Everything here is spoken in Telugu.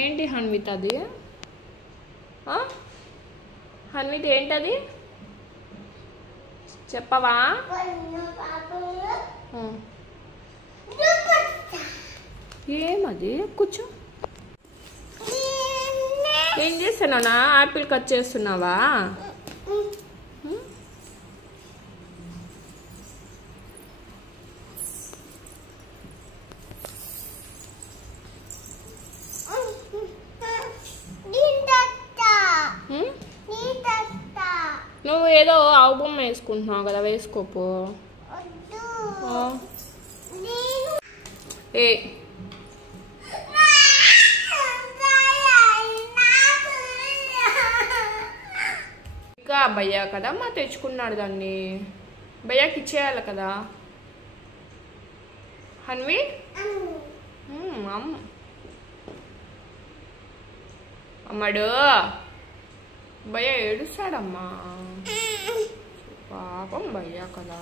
ఏంటి హన్విత్ అది? హన్విత్ ఏంటది చెప్పవా? ఏమది? కూర్చో. ఏం చేస్తున్నానా? ఆపిల్ కట్ చేస్తున్నావా? నువ్వు ఏదో ఆవు బొమ్మ వేసుకుంటున్నావు కదా, వేసుకోపో. ఏ ఇంకా భయ్యా కదా మా తెచ్చుకున్నాడు దాన్ని, భయ్యాకి ఇచ్చేయాలి కదా హన్వి. అమ్మడు భయ్యా ఏడుస్తాడమ్మా, పాపం భయ్యా కదా.